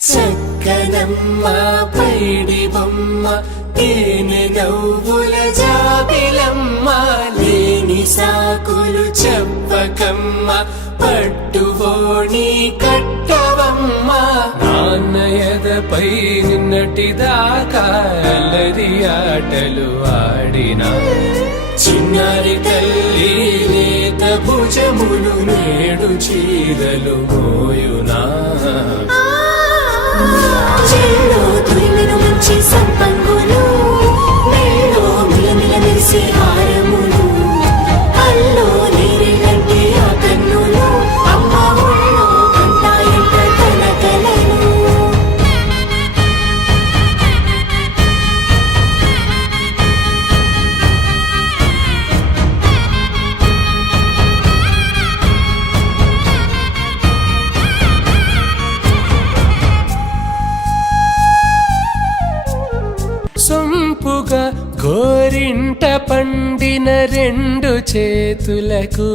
చక్కనమ్మ పైడి బొమ్మ తేనె నవ్వుల జాబిలమ్మ లేని సాకులు చెప్పకమ్మ పట్టువోణి కట్టవమ్మ నాన్నయదపై నిన్నటిదాకా అల్లరి ఆటలు ఆడినా చిన్నారి తల్లి లేత భుజములు నేడు చీరలు మోయునా చెల్లో తురిమెను మంచి సంపంగులు మెల్లో మిలమిల మెరిసే హారములు అల్లో నీరెళ్ళంటే ఆ కన్నులు అమ్మ ఒళ్ళో కంటాయంట తన కలలు సొంపుగా గోరింట పండిన రెండు చేతులకు